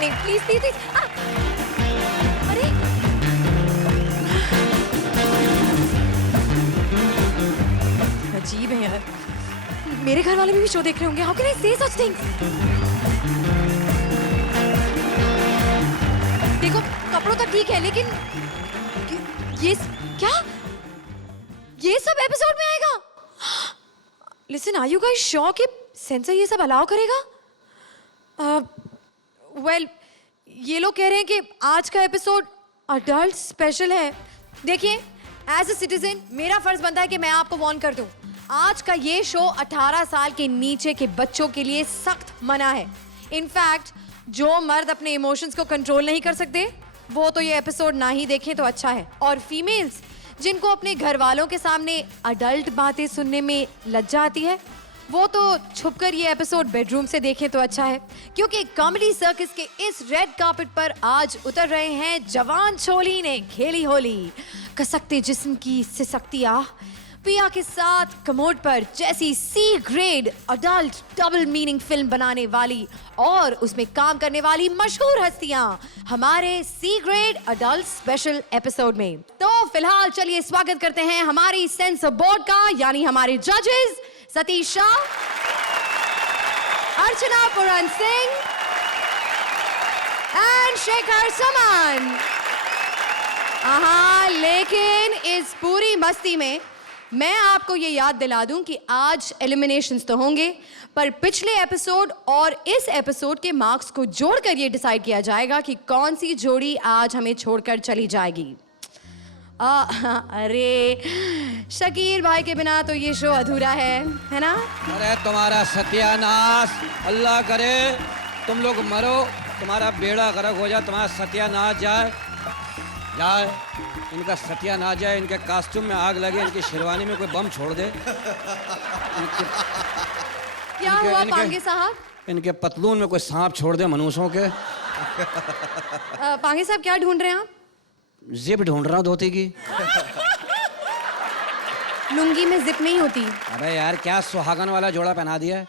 नहीं please please please. अरे अजीब है यार, मेरे घर वाले भी शो देख रहे होंगे। हाउ कैन आई से सच थिंग्स? देखो कपड़ों तक ठीक है, लेकिन ये क्या, ये सब एपिसोड में आएगा? Listen, are you guys sure कि सेंसर ये सब अलाउ करेगा? वेल ये लोग कह रहे हैं कि आज का एपिसोड अडल्ट स्पेशल है। देखिए, एज अ सिटीजन मेरा फर्ज बनता है कि मैं आपको वार्न कर दूं, आज का ये शो 18 साल के नीचे के बच्चों के लिए सख्त मना है। इनफैक्ट जो मर्द अपने इमोशंस को कंट्रोल नहीं कर सकते वो तो ये एपिसोड ना ही देखें तो अच्छा है। और फीमेल्स जिनको अपने घर वालों के सामने अडल्ट बातें सुनने में लज्जा आती है वो तो छुपकर ये एपिसोड बेडरूम से देखें तो अच्छा है, क्योंकि कॉमेडी सर्कस के इस रेड कार्पेट पर आज उतर रहे हैं जवान छोली ने खेली होली। कसकते जिस्म की सिसकती आह, पिया के साथ कमोड पर जैसी C grade adult double meaning film बनाने वाली और उसमें काम करने वाली मशहूर हस्तियां हमारे C grade adult special episode में। तो फिलहाल चलिए स्वागत करते हैं हमारी सेंसर बोर्ड का, यानी हमारे जजेस सतीश शाह, अर्चना पुरन सिंह एंड शेखर सुमन। लेकिन इस पूरी मस्ती में मैं आपको ये याद दिला दूं कि आज एलिमिनेशंस तो होंगे, पर पिछले एपिसोड और इस एपिसोड के मार्क्स को जोड़कर ये डिसाइड किया जाएगा कि कौन सी जोड़ी आज हमें छोड़कर चली जाएगी। अरे शकीर भाई के बिना तो ये शो अधूरा है ना? अरे तुम्हारा सत्यानाश, अल्लाह करे तुम लोग मरो, तुम्हारा बेड़ा गर्क हो जाए, तुम्हारा सत्यानाश जाए। इनका सत्यानाश जाए, इनके कॉस्ट्यूम में आग लगे, इनकी शेरवानी में कोई बम छोड़ दे। क्या हुआ पांगे साहब? इनके पतलून में कोई सांप छोड़ दे मनुष्यों के। पांगे साहब क्या ढूंढ रहे हैं आप? जिप ढूंढ रहा हूँ धोती की। लुंगी में जिप नहीं होती। अबे यार क्या सुहागन वाला जोड़ा पहना दिया है,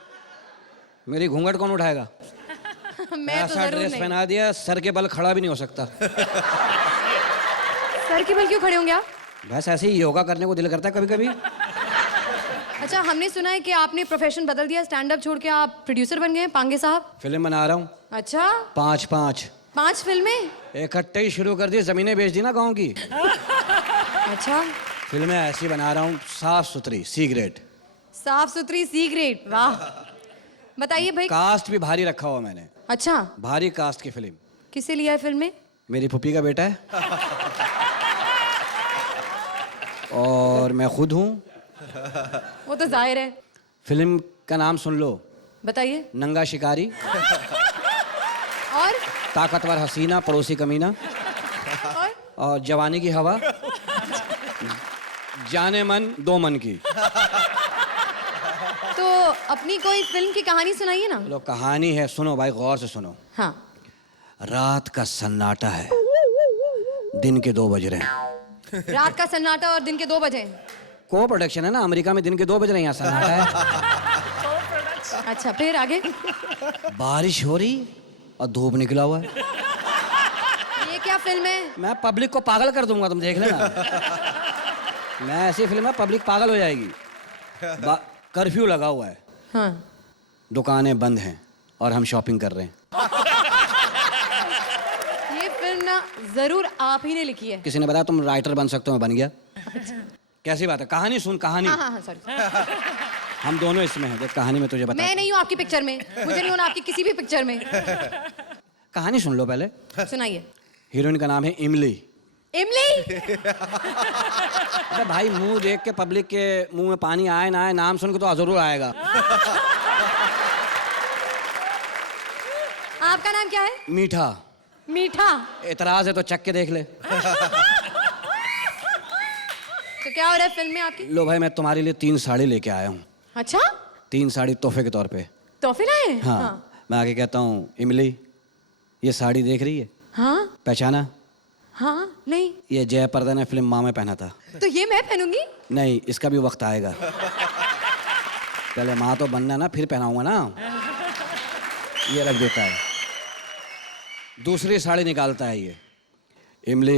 मेरी घूंघट कौन उठाएगा? मैं तो ऐसा ड्रेस पहना दिया, सर के बल खड़ा भी नहीं हो सकता। सर के बल क्यों खड़े होंगे आप? बस ऐसे ही योगा करने को दिल करता है कभी कभी। अच्छा, हमने सुना है कि आपने प्रोफेशन बदल दिया, स्टैंड अप छोड़ के आप प्रोड्यूसर बन गए हैं पांगे साहब। फिल्म बना रहा हूँ। अच्छा, 5 फिल्में इकट्ठे ही शुरू कर दी, जमीनें बेच दी ना गाँव की। अच्छा, फिल्में ऐसी बना रहा हूँ, साफ सुथरी सी ग्रेड। साफ सुथरी सी ग्रेड, वाह। बताइए भाई। कास्ट भी भारी रखा हुआ मैंने। अच्छा, भारी कास्ट की फिल्म। किसे लिया है फिल्म में? मेरी फूफी का बेटा है और मैं खुद हूँ। वो तो जाहिर है। फिल्म का नाम सुन लो। बताइए। नंगा शिकारी और ताकतवर हसीना पड़ोसी कमीना और जवानी की हवा, जाने मन दो मन की। तो अपनी कोई फिल्म की कहानी सुनाइए ना। लो कहानी है, सुनो भाई गौर से सुनो। हाँ। रात का सन्नाटा है, दिन के 2 बज रहे हैं। रात का सन्नाटा और दिन के 2 बजे। को प्रोडक्शन है ना, अमेरिका में दिन के 2 बज रहे हैं, यहाँ सन्नाटा है। अच्छा, फिर आगे? बारिश हो रही और धूप निकला हुआ है। ये क्या फिल्म है? मैं पब्लिक को पागल कर दूंगा, तुम देख लेना। मैं ऐसी फिल्म है पब्लिक पागल हो जाएगी। कर्फ्यू लगा हुआ है। हाँ। दुकानें बंद हैं और हम शॉपिंग कर रहे हैं। ये फिल्म ना जरूर आप ही ने लिखी है। किसी ने बताया तुम राइटर बन सकते हो, मैं बन गया। कैसी बात है? कहानी सुन, कहानी। हाँ, सॉरी। हम दोनों इसमें हैं, देख कहानी में तुझे बता। मैं नहीं हूँ आपकी पिक्चर में, मुझे नहीं होना आपकी किसी भी पिक्चर में। कहानी सुन लो पहले। सुनाइए। हीरोइन का नाम है इमली। इमली? अरे भाई मुंह देख के पब्लिक के मुंह में पानी आए ना आए, नाम सुन के तो जरूर आएगा। आपका नाम क्या है? मीठा। मीठा? एतराज है तो चख के देख ले। तो क्या हो रहा है फिल्म में आपकी? लो भाई मैं तुम्हारे लिए 3 साड़ी लेके आया हूँ। अच्छा? 3 साड़ी तोहफे के तौर पे। तोहफे लाए? हाँ। मैं आके कहता हूँ इमली ये साड़ी देख रही है? हाँ। पहचाना? हाँ, नहीं। ये जयप्रदा ने फिल्म माँ में पहना था। तो ये मैं पहनूंगी? नहीं, इसका भी वक्त आएगा। पहले माँ तो बनना ना, फिर पहनाऊंगा ना। ये रख देता है। दूसरी साड़ी निकालता है ये। इमली,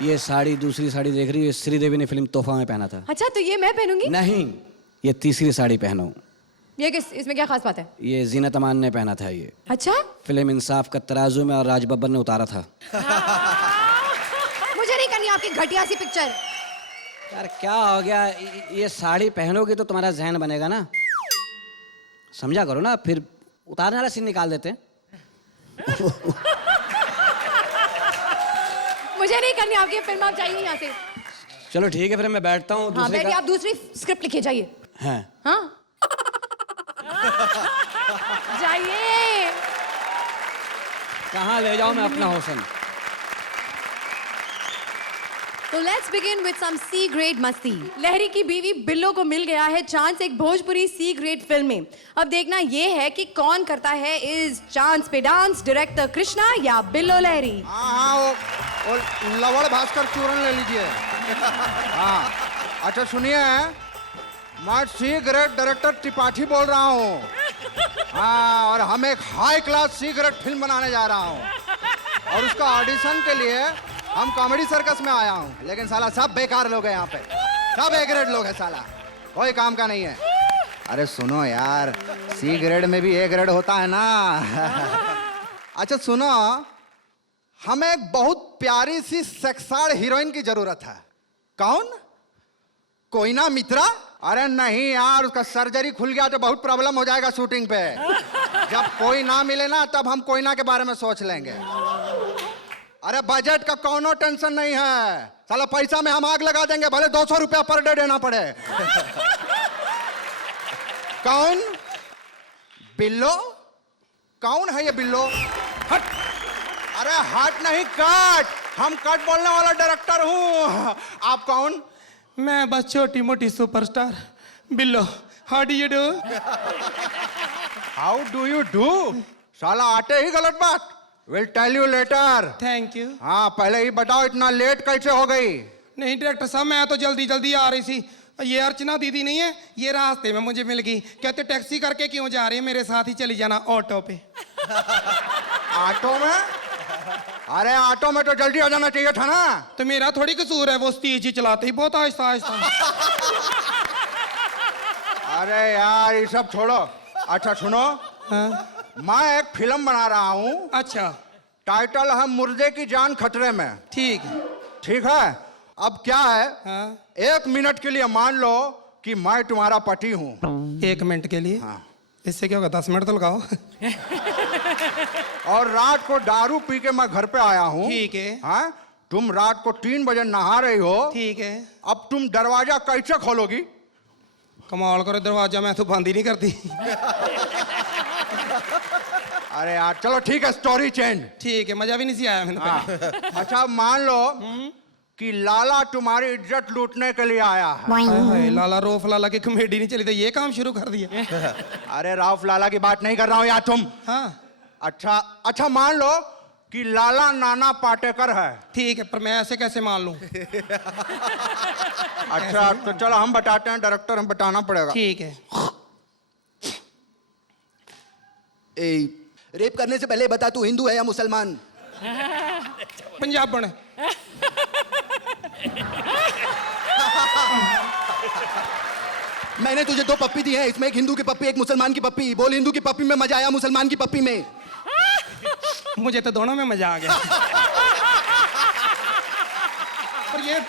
ये साड़ी, दूसरी साड़ी देख रही है, श्रीदेवी ने फिल्म तोहफा में पहना था। अच्छा, तो ये मैं पहनूंगी? नहीं, ये तीसरी साड़ी पहनो। ये किस, इसमें क्या खास बात है? ये जीनत अमान ने पहना था ये। अच्छा, फिल्म इंसाफ का तराजू में और राज बब्बर ने उतारा था। मुझे नहीं करनी आपकी घटिया सी पिक्चर। यार क्या हो गया, ये साड़ी पहनोगे तो तुम्हारा जहन बनेगा ना, समझा करो ना, फिर उतारने वाला सीन निकाल देते हैं। मुझे नहीं करनी आपकी फिल्म, आप जाइए यहाँ से। चलो ठीक है, फिर मैं बैठता हूँ। हाँ बैठिए, आप दूसरी स्क्रिप्ट लिखे जाइए। हैं। हाँ जाइए। कहाँ ले जाऊँ मैं अपना हौसन? तो let's begin with some C grade मस्ती। लहरी की बीवी बिल्लो को मिल गया है चांस एक भोजपुरी सी ग्रेड फिल्म में। अब देखना ये है कि कौन करता है इस चांस पे डांस, डायरेक्टर कृष्णा या बिल्लो लहरी। हाँ, वो लवड़ भास्कर चूरन ले लीजिए। हाँ, अच्छा सुनिए, मैं सी ग्रेड डायरेक्टर त्रिपाठी बोल रहा हूँ। हाँ, और हम एक high class C grade film बनाने जा रहा हूँ, और उसका ऑडिशन के लिए हम कॉमेडी सर्कस में आया हूँ। लेकिन साला सब बेकार लोग हैं यहाँ पे, सब ए ग्रेड लोग हैं साला, कोई काम का नहीं है। अरे सुनो यार, सी ग्रेड में भी ए ग्रेड होता है ना। अच्छा सुनो, हमें एक बहुत प्यारी सी सेक्साड़ हीरोइन की जरूरत है। कौन? कोयना मित्रा? अरे नहीं यार, उसका सर्जरी खुल गया तो बहुत प्रॉब्लम हो जाएगा शूटिंग पे। जब कोई ना मिले ना, तब हम कोयना के बारे में सोच लेंगे। अरे बजट का कोनो टेंशन नहीं है, साला पैसा में हम आग लगा देंगे, भले 200 रुपया पर डे देना पड़े। कौन? बिल्लो? कौन है ये बिल्लो? हट! अरे हट नहीं, कट। हम कट बोलने वाला डायरेक्टर हूँ। आप कौन? मैं बस छोटी मोटी superstar Billo. How do you do? How do you do? साला आते ही गलत बात। Will tell you later. Thank you. हाँ, पहले ही बताओ इतना लेट कैसे हो गई? नहीं डायरेक्टर साहब, मैं तो जल्दी जल्दी आ रही थी। ये अर्चना दीदी नहीं है, ये रास्ते में मुझे मिल गई। कहते टैक्सी करके क्यों जा रही है, मेरे साथ ही चली जाना ऑटो पे। ऑटो में? अरे ऑटो में तो जल्दी आ जाना चाहिए था ना। तो मेरा थोड़ी कसूर है, वो तेज ही चलाते ही बहुत आहिस्ता आहिस्ता। अरे यार ये सब छोड़ो। अच्छा सुनो, हाँ? मैं एक फिल्म बना रहा हूँ। अच्छा, टाइटल है मुर्दे की जान खतरे में। ठीक है। ठीक है, अब क्या है, हाँ? 1 मिनट के लिए मान लो कि मैं तुम्हारा पति हूँ। 1 मिनट के लिए? हाँ। इससे क्या होगा, 10 मिनट तो लगाओ। और रात को दारू पी के मैं घर पे आया हूँ। ठीक है। हाँ, तुम रात को 3 बजे नहा रही हो। ठीक है। अब तुम दरवाजा कैसे खोलोगी? कमाल करो, दरवाजा मैं तो बंद ही नहीं करती। अरे यार चलो ठीक है, स्टोरी चेंज। ठीक है, मजा भी नहीं सी आया मैंने। हाँ। अच्छा मान लो कि लाला तुम्हारी इज्जत लूटने के लिए आया है। हाय हाय, लाला रोफ लाला की कॉमेडी नहीं चली तो ये काम शुरू कर दिया। अरे राउफ लाला की बात नहीं कर रहा हूँ यार तुम। हाँ अच्छा मान लो कि लाला नाना पाटेकर है। ठीक है, पर मैं ऐसे कैसे मान लूं? अच्छा तो चलो हम बताते हैं, डायरेक्टर हम बताना पड़ेगा। ठीक है। रेप करने से पहले बता, तू हिंदू है या मुसलमान? पंजाबन। मैंने तुझे 2 पप्पी दी है, इसमें एक हिंदू की पप्पी, एक मुसलमान की पप्पी। बोल, हिंदू की पप्पी में मजा आया, मुसलमान की पप्पी में? मुझे तो दोनों में मजा आ गया। पर ये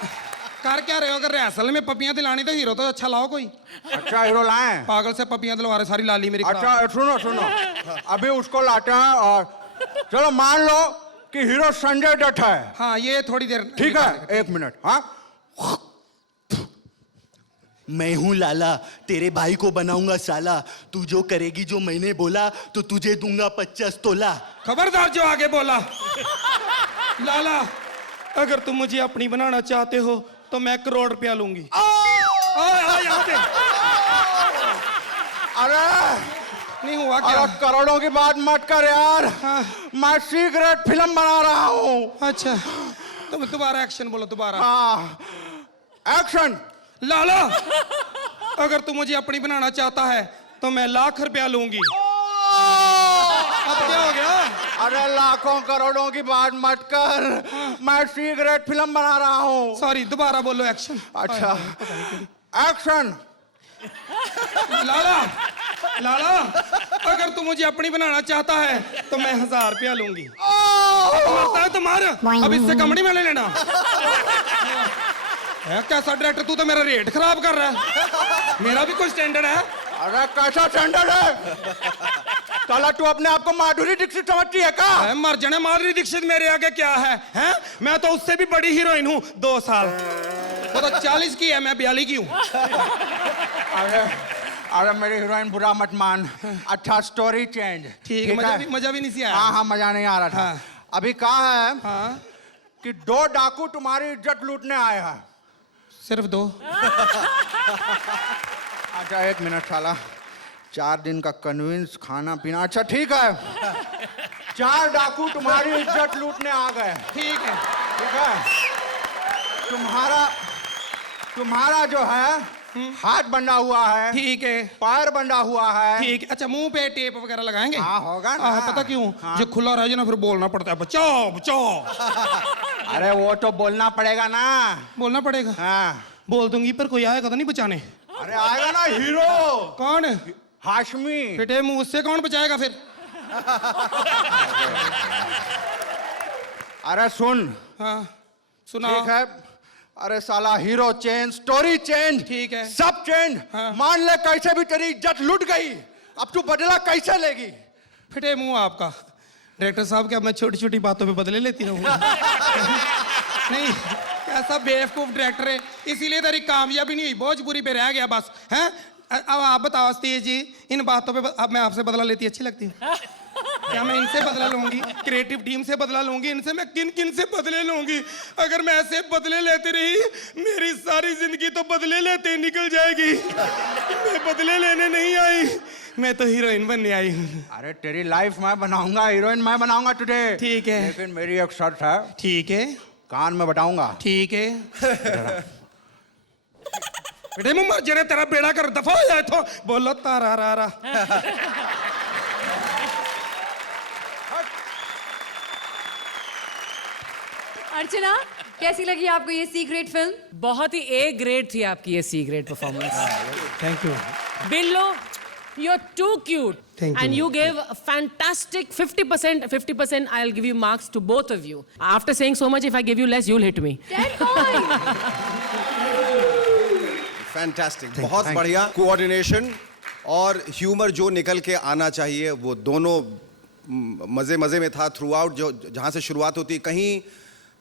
कर क्या रहे हो? अगर रिहर्सल में पपियां दिलानी तो हीरो तो अच्छा लाओ कोई। अच्छा हीरो लाएं? पागल से पपियां दिलवा रहे, सारी लाली मेरी खराब। अच्छा सुनो अभी उसको लाते हैं। और चलो मान लो कि हीरो संजय दत्त है। हाँ, ये थोड़ी देर। ठीक है, 1 मिनट। हाँ, मैं हूँ लाला, तेरे भाई को बनाऊंगा साला। तू जो करेगी जो मैंने बोला तो तुझे दूंगा 50 तोला। खबरदार जो आगे बोला। लाला, अगर तुम मुझे अपनी बनाना चाहते हो तो मैं 1 करोड़ रुपया लूंगी। यहाँ पे। अरे नहीं हुआ क्या? अरे करोड़ों की बात मत कर यार। हाँ। मैं सीक्रेट फिल्म बना रहा हूँ। अच्छा, तुम दोबारा एक्शन बोलो, दोबारा। हाँ, एक्शन। लाला, अगर तू मुझे अपनी बनाना चाहता है तो मैं ₹1,00,000 लूंगी। अब क्या हो गया? अरे लाखों करोड़ों की बात मत कर, मैं सी ग्रेड फिल्म बना रहा हूँ। सॉरी, दोबारा बोलो। एक्शन। अच्छा, एक्शन। लाला, लाला, अगर तू मुझे अपनी बनाना चाहता है तो मैं ₹1,000 लूंगी। मरता है तो मार, अब इससे कम नहीं मैंने लेना। है कैसा डायरेक्टर, तू तो मेरा रेट खराब कर रहा है। मेरा भी कोई स्टैंडर्ड है। अरे कैसा स्टैंडर्ड है? साला तू अपने आप को माधुरी दीक्षित समझती है क्या? मर जाने, माधुरी दीक्षित मेरे आगे क्या है? हैं? मैं तो उससे भी बड़ी हीरोइन हूँ, 2 साल। वो तो 40 की है, मैं 42 की हूँ। अरे अरे मेरी हीरोइन बुरा मत मान। अच्छा, स्टोरी चेंज। ठीक है, मजा भी नहीं सी आया। हाँ हाँ, मजा नहीं आ रहा था। हाँ। अभी कहा है हाँ, कि 2 डाकू तुम्हारी इज्जत लूटने आए हैं। सिर्फ 2? अच्छा 1 मिनट साला, 4 दिन का कन्विंस, खाना पीना। अच्छा ठीक है, 4 डाकू तुम्हारी इज्जत लूटने आ गए। ठीक है। ठीक है, तुम्हारा जो है हाथ बंधा हुआ है, ठीक है। पैर बंधा हुआ है। ठीक है। अच्छा, मुंह पे टेप वगैरह लगाएंगे? हाँ होगा ना। पता क्यों? हाँ। जो खुला रह जाए ना, फिर बोलना पड़ता है, बचाओ बचाओ। अरे वो तो बोलना पड़ेगा ना। बोलना पड़ेगा। हाँ। बोल दूंगी, पर कोई आएगा तो नहीं बचाने? अरे आएगा ना हीरो। कौन? हाशमी। बेटे मुंह से कौन बचाएगा फिर? अरे सुन। हाँ, सुना। ठीक है, अरे साला हीरो चेंज, स्टोरी चेंज, ठीक है। सब चेंज। हाँ। मान ले कैसे भी तेरी इज्जत लुट गई, अब तू बदला कैसे लेगी? फिटे मुंह आपका। डायरेक्टर साहब, क्या मैं छोटी छोटी बातों पे बदले लेती रहूंगा? नहीं, कैसा बेवकूफ डायरेक्टर है, इसीलिए तेरी कामयाबी नहीं हुई, भोजपुरी पे रह गया बस। हैं? अब आप बताओ तेज जी, इन बातों पे अब मैं आपसे बदला लेती अच्छी लगती हूँ? क्या मैं इनसे बदला लूंगी? क्रिएटिव टीम से बदला लूंगी? इनसे मैं किन किन से बदले लूंगी? अगर मैं ऐसे बदले लेती रही, मेरी सारी जिंदगी तो बदले लेते निकल जाएगी। मैं बदले लेने नहीं आई, मैं तो हीरोइन बनने आई हूँ। अरे तेरी लाइफ मैं बनाऊंगा, हीरोइन मैं बनाऊंगा तुझे। ठीक है। लेकिन मेरी एक शर्त है। ठीक है। कान में बताऊंगा। ठीक है। बेटे मैं मर जाने, तेरा बेड़ा कर, दफा हो जाए तो बोलो तारा रा रा। अर्चना, कैसी लगी आपको ये सी ग्रेड फिल्म? बहुत ही ए ग्रेड थी आपकी ये C grade performance. Thank you. Billo, you're too cute. Thank And you. you gave a fantastic 50%. I'll give you marks to both of you. After saying so much, if I give you less, you'll hit me. 10 points. Fantastic, बहुत बढ़िया coordination और humour जो निकल के आना चाहिए वो दोनों मजे मजे में था थ्रू आउट। जो जहाँ से शुरुआत होती कहीं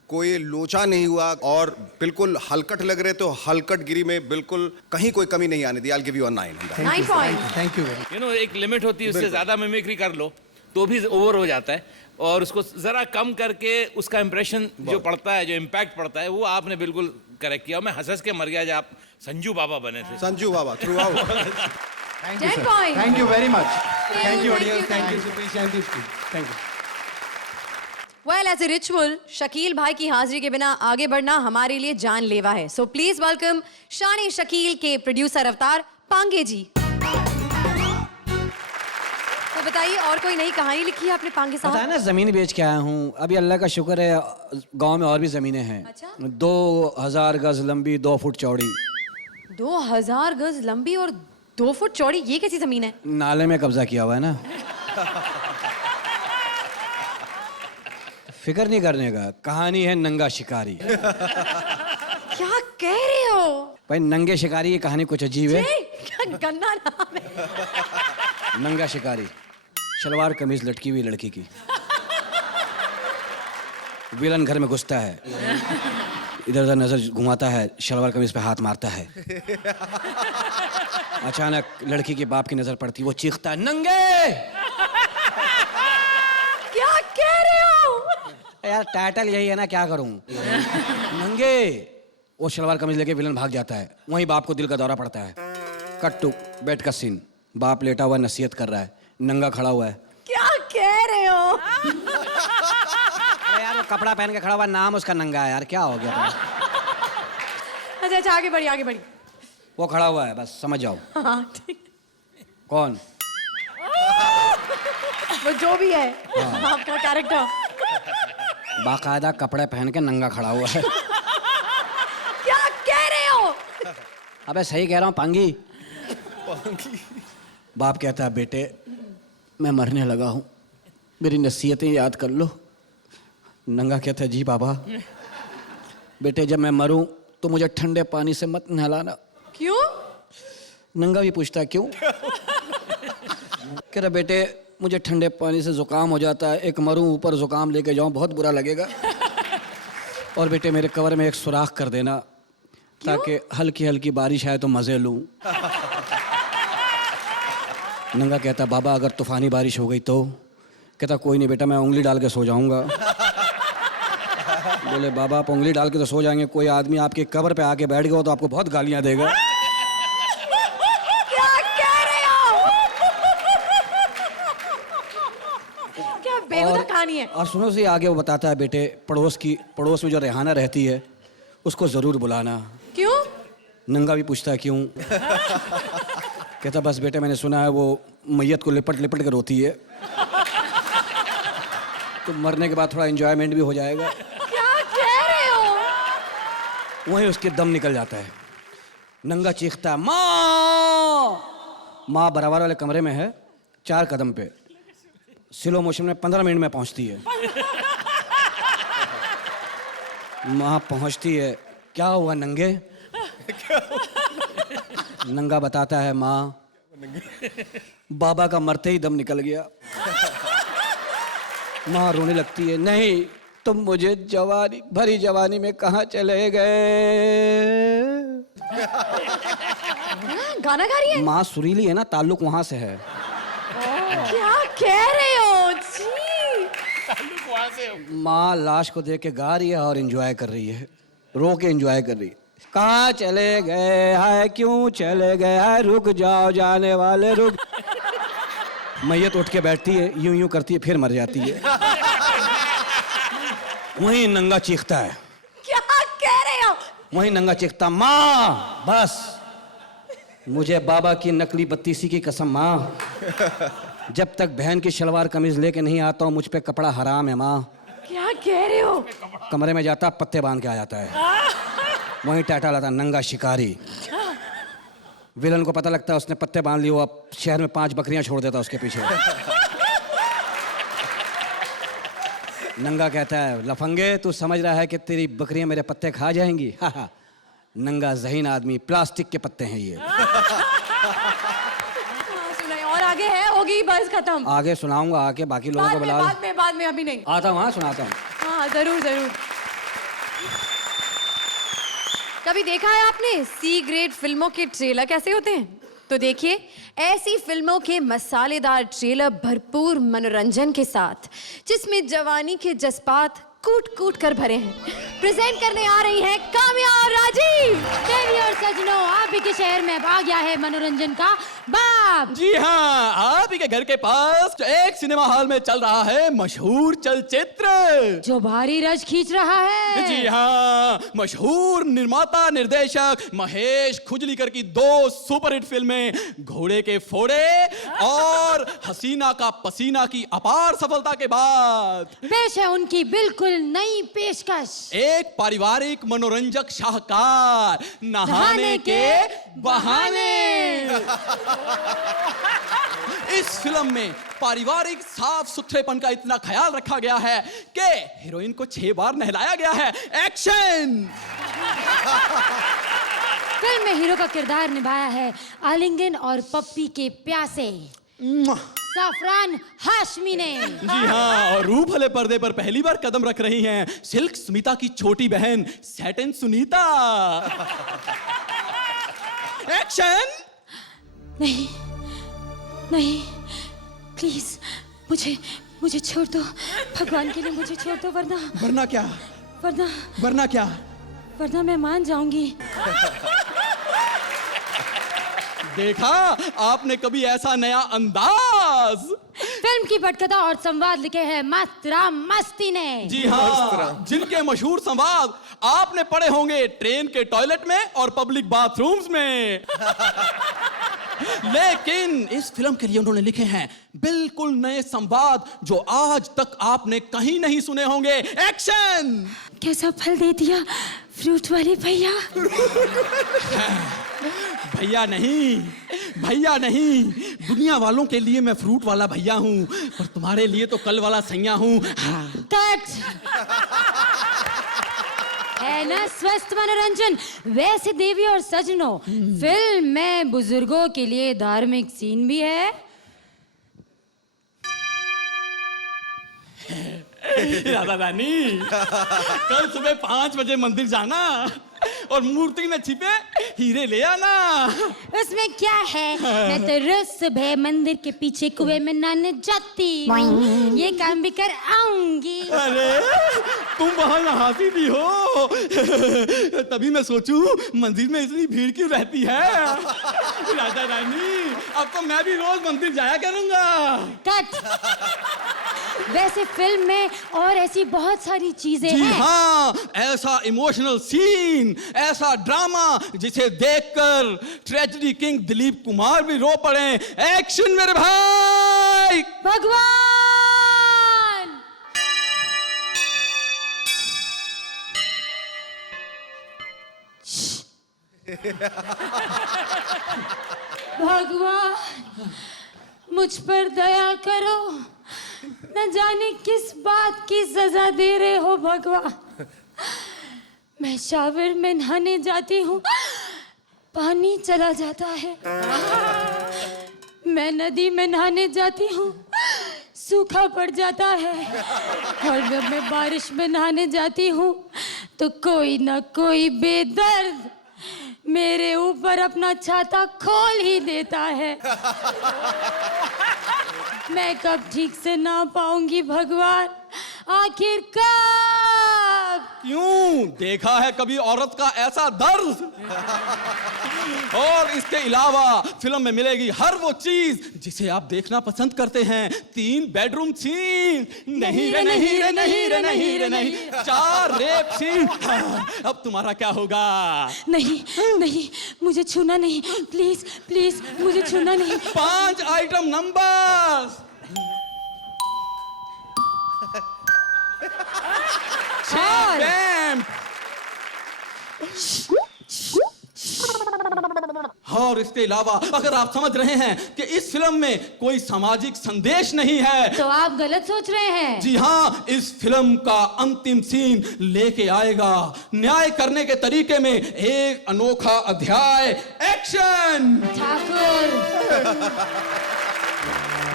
कोई लोचा नहीं हुआ और बिल्कुल हलकट लग रहे, तो हलकट गिरी में बिल्कुल कहीं कोई कमी नहीं आने दी। I'll give you a 9 on that. 9 points. Thank you. You know एक लिमिट होती है, उससे ज्यादा मिमिक्री कर लो तो भी ओवर हो जाता है, और उसको जरा कम करके उसका इंप्रेशन जो पड़ता है, जो इम्पैक्ट पड़ता है, वो आपने बिल्कुल करेक्ट किया। मैं हंस के मर गया जब आप संजू बाबा बने थे। Sanju Baba through out. 10 points. Thank you very much. Thank you, thank you. Thank you. Well, as a ritual, Shakeel भाई की हाजिरी के बिना आगे बढ़ना हमारे लिए जानलेवा है। So please welcome शान शकील के प्रोड्यूसर अवतार पांगे जी। तो बताइए, और कोई नई कहानी लिखी है आपने पांगे पता है साहब? ना, जमीन बेच के आया हूँ अभी, अल्लाह का शुक्र है गांव में और भी जमीनें हैं। अच्छा? 2000 गज लंबी, 2 फुट चौड़ी। 2000 गज लंबी और 2 फुट चौड़ी, ये कैसी जमीन है? नाले में कब्जा किया हुआ है ना। फिक्र नहीं करने का, कहानी है नंगा शिकारी। क्या कह रहे हो? भाई नंगे शिकारी की कहानी कुछ अजीब है। ये क्या गंदा नाम है। नंगा शिकारी, शलवार कमीज लटकी हुई लड़की की। विलन घर में घुसता है, इधर उधर नजर घुमाता है, शलवार कमीज पे हाथ मारता है। अचानक लड़की के बाप की नजर पड़ती, वो चीखता है, नंगे। क्या कह रहे हो? यार टाइटल यही है ना, क्या करूं। नंगे। वो शलवार कमीज लेके विलन भाग जाता है, वहीं बाप को दिल का दौरा पड़ता है। कट टू बेड का सीन, बाप लेटा हुआ नसीहत कर रहा है, नंगा खड़ा हुआ है। क्या कह रहे हो? अरे यार वो कपड़ा पहन के खड़ा हुआ, नाम उसका नंगा है यार, क्या हो गया तुम्हें? अच्छा, आगे बढ़िए, आगे बढ़िए। वो खड़ा हुआ है, बस समझ जाओ। हाँ, ठीक। कौन? वो जो भी है आपका कैरेक्टर। बाकायदा कपड़े पहन के नंगा खड़ा हुआ है। क्या कह रहे हो? अबे सही कह रहा हूँ पांगी। बाप कहता है बेटे मैं मरने लगा हूँ, मेरी नसीहतें याद कर लो। नंगा कहता है जी बाबा। बेटे जब मैं मरूं तो मुझे ठंडे पानी से मत नहलाना। क्यों? नंगा भी पूछता है क्यों। कह रहा बेटे मुझे ठंडे पानी से जुकाम हो जाता है, एक मरूं ऊपर जुकाम लेके जाऊं बहुत बुरा लगेगा। और बेटे मेरे कवर में एक सुराख कर देना ताकि हल्की हल्की बारिश आए तो मजे लूं। नंगा कहता बाबा अगर तूफानी बारिश हो गई तो? कहता कोई नहीं बेटा मैं उंगली डाल के सो जाऊंगा। बोले बाबा आप उंगली डाल के तो सो जाएंगे, कोई आदमी आपके कब्र पे आके बैठ गया तो आपको बहुत गालियां देगा। क्या कह रहे हो? क्या बेहुदा कहानी है। और सुनो सी आगे वो बताता है बेटे पड़ोस में जो रेहाना रहती है उसको जरूर बुलाना। क्यों? नंगा भी पूछता है क्यों। कहता बस बेटे मैंने सुना है वो मैयत को लिपट लिपट कर रोती है, तो मरने के बाद थोड़ा एंजॉयमेंट भी हो जाएगा। क्या कह रहे हो? वहीं उसके दम निकल जाता है। नंगा चीखता है माँ। माँ बराबर वाले कमरे में है, 4 कदम पे, स्लो मोशन में 15 मिनट में पहुंचती है। माँ पहुंचती है, क्या हुआ नंगे? नंगा बताता है माँ बाबा का मरते ही दम निकल गया। माँ रोने लगती है, नहीं तुम मुझे भरी जवानी में कहाँ चले गए। गाना गा रही है? माँ सुरीली है ना, ताल्लुक वहां से है। क्या कह रहे हो जी? माँ लाश को देख के गा रही है और एंजॉय कर रही है, रो के एंजॉय कर रही है। कहाँ चले गए हाय, क्यों चले गए हाय, रुक जाओ जाने वाले रुक। मैयत उठ के बैठती है, यूं यूं करती है, फिर मर जाती है। वहीं नंगा चीखता है। क्या कह रहे हो? वहीं नंगा चीखता माँ बस मुझे बाबा की नकली बत्तीसी की कसम माँ, जब तक बहन की शलवार कमीज लेके नहीं आता हूँ मुझ पे कपड़ा हराम है माँ। क्या कह रहे हो? कमरे में जाता पत्ते बांध के आ जाता है। वहीं टाटा लाता नंगा शिकारी। विलन को पता लगता है उसने पत्ते बांध लिए, वो अब शहर में 5 बकरियां छोड़ देता उसके पीछे। नंगा कहता है लफंगे तू समझ रहा है कि तेरी बकरियां मेरे पत्ते खा जाएंगी? नंगा ज़हीन आदमी, प्लास्टिक के पत्ते हैं ये। सुनाइए और आगे है, होगी बस खत्म। आगे सुनाऊंगा आके, बाकी लोगों को बुला। बाद में अभी नहीं। आता हूँ, हाँ सुनाता हूँ। हाँ जरूर जरूर। कभी देखा है आपने सी ग्रेड फिल्मों के ट्रेलर कैसे होते हैं? तो देखिए ऐसी फिल्मों के मसालेदार ट्रेलर भरपूर मनोरंजन के साथ, जिसमें जवानी के जज्बात कूट कूट कर भरे हैं, प्रेजेंट करने आ रही हैं काम्या और राजीव। देवी और सजनों, आप ही के शहर में अब आ गया है मनोरंजन का बाप। जी हाँ, आप ही के घर के पास एक सिनेमा हॉल में चल रहा है मशहूर चलचित्र जो भारी रश खींच रहा है। जी हाँ, मशहूर निर्माता निर्देशक महेश खुजलीकर की 2 सुपरहिट फिल्में घोड़े के फोड़े और हसीना का पसीना की अपार सफलता के बाद पेश है उनकी बिल्कुल नई पेशकश, एक पारिवारिक मनोरंजक शाहकार नहाने के बहाने। इस फिल्म में पारिवारिक साफ सुथरेपन का इतना ख्याल रखा गया है कि हीरोइन को 6 बार नहलाया गया है। एक्शन! फिल्म में हीरो का किरदार निभाया है आलिंगन और पप्पी के प्यासे साफरान हाशमी ने। जी हाँ, और रूप भले पर्दे पर पहली बार कदम रख रही हैं सिल्क स्मिता की छोटी बहन सैटन सुनीता। एक्शन! नहीं नहीं, प्लीज मुझे छोड़ दो, भगवान के लिए मुझे छोड़ दो, वरना क्या? वरना मैं मान जाऊंगी। देखा आपने कभी ऐसा नया अंदाज। फिल्म की पटकथा और संवाद लिखे हैं मस्त राम मस्ती ने। जी हाँ, जिनके मशहूर संवाद आपने पढ़े होंगे ट्रेन के टॉयलेट में और पब्लिक बाथरूम्स में। लेकिन इस फिल्म के लिए उन्होंने लिखे हैं बिल्कुल नए संवाद जो आज तक आपने कहीं नहीं सुने होंगे। एक्शन! कैसा फल दे दिया फ्रूट वाले भैया। भैया नहीं, भैया नहीं, दुनिया वालों के लिए मैं फ्रूट वाला भैया हूँ, पर तुम्हारे लिए तो कल वाला सैया हूँ। कट। है ना स्वस्थ मनोरंजन। वैसे देवी और सजनों, फिल्म में बुजुर्गों के लिए धार्मिक सीन भी है। राधा रानी, कल सुबह 5 बजे मंदिर जाना और मूर्ति में छिपे हीरे ले आना। उसमें क्या है, मैं तो रोज सुबह मंदिर के पीछे कुएं में नहाने जाती हूँ। ये काम भी कर आऊंगी। अरे तुम वहां नहाती भी हो, तभी मैं सोचूं मंदिर में इतनी भीड़ क्यों रहती है। राधा रानी, अब तो मैं भी रोज मंदिर जाया करूंगा। कट। वैसे फिल्म में और ऐसी बहुत सारी चीजें जी हैं। हाँ, ऐसा इमोशनल सीन, ऐसा ड्रामा जिसे देखकर ट्रेजेडी किंग दिलीप कुमार भी रो पड़े। एक्शन मेरे भाई। भगवान! भगवान, मुझ पर दया करो। न जाने किस बात की सजा दे रहे हो भगवान। मैं शावर में नहाने जाती हूँ, पानी चला जाता है। मैं नदी में नहाने जाती हूँ, सूखा पड़ जाता है। और जब मैं बारिश में नहाने जाती हूँ तो कोई ना कोई बेदर्द मेरे ऊपर अपना छाता खोल ही देता है। मैं कब ठीक से ना पाऊंगी भगवान, आखिर कब? क्यों, देखा है कभी औरत का ऐसा दर्द? और इसके अलावा फिल्म में मिलेगी हर वो चीज जिसे आप देखना पसंद करते हैं। 3 बेडरूम सीन, नहीं रे नहीं रे नहीं रे नहीं रे नहीं, 4 रेप सीन। अब तुम्हारा क्या होगा? नहीं नहीं, मुझे छूना नहीं, प्लीज प्लीज मुझे छूना नहीं। 5 आइटम नंबर। और इसके अलावा अगर आप समझ रहे हैं कि इस फिल्म में कोई सामाजिक संदेश नहीं है तो आप गलत सोच रहे हैं। जी हाँ, इस फिल्म का अंतिम सीन लेके आएगा न्याय करने के तरीके में एक अनोखा अध्याय। एक्शन! ठाकुर,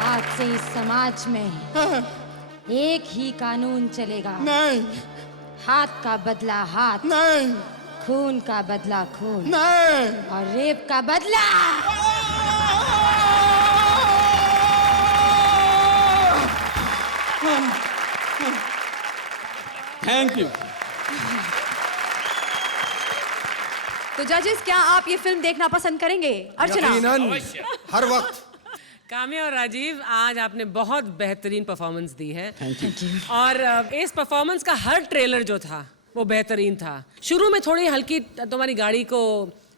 आज से इस समाज में एक ही कानून चलेगा। नहीं हाथ का बदला हाथ, नहीं खून का बदला खून, नहीं। और रेप का बदला। Thank you. तो जजेस, क्या आप ये फिल्म देखना पसंद करेंगे? अर्चना? यकीनन, हर वक्त। काम्या और राजीव, आज आपने बहुत बेहतरीन परफॉर्मेंस दी है। और इस परफॉर्मेंस का हर ट्रेलर जो था वो बेहतरीन था। शुरू में थोड़ी हल्की तुम्हारी गाड़ी को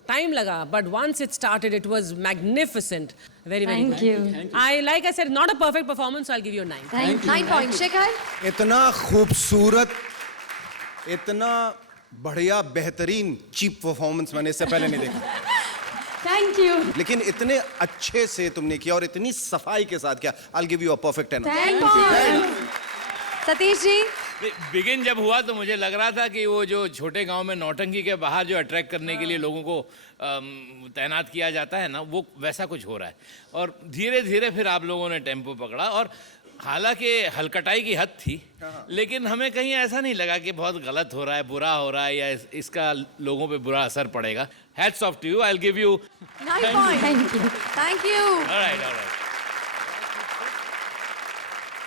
टाइम लगा, but once it started it was magnificent. Very very Thank you. I like I said, not a perfect performance, I will give you 9। 9 point. Shekhar? इतना खूबसूरत, इतना बढ़िया, बेहतरीन चीप परफॉर्मेंस मैंने इससे पहले नहीं देखा। Thank you. लेकिन इतने अच्छे से तुमने किया और इतनी सफाई के साथ किया। I will give you a perfect 10। Thank you. Satish ji? Begin जब हुआ तो मुझे लग रहा था कि वो जो छोटे गांव में नौटंकी के बाहर जो अट्रैक्ट करने के लिए लोगों को तैनात किया जाता है ना, वो वैसा कुछ हो रहा है। और धीरे धीरे फिर आप लोगों ने टेम्पो पकड़ा, और हालांकि हलकटाई की हद थी, लेकिन हमें कहीं ऐसा नहीं लगा कि बहुत गलत हो रहा है, बुरा हो रहा है, या इसका लोगों पे बुरा असर पड़ेगा। Hats off to you. I will give you 9 point. Thank you. Thank you. Alright.